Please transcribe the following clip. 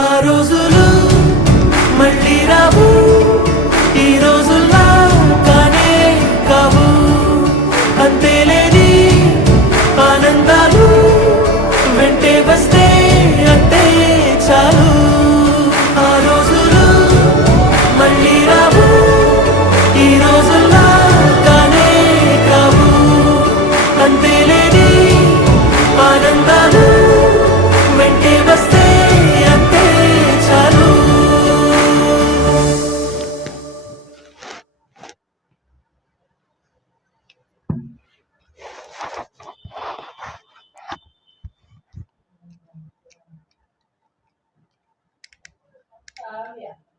ఆ రోజులు మళ్ళీ రావు, ఈ రోజుల్లా కానే కావు. అంతేలేని ఆనందాలు వెంటే వస్తే అంతే చాలు. ఆ రోజులు మళ్ళీ రావు, ఈ రోజుల్లా కానే కావు. అంతేలేని ఆనందాలు వెంటే వస్తే అంతే చాలు. Yeah.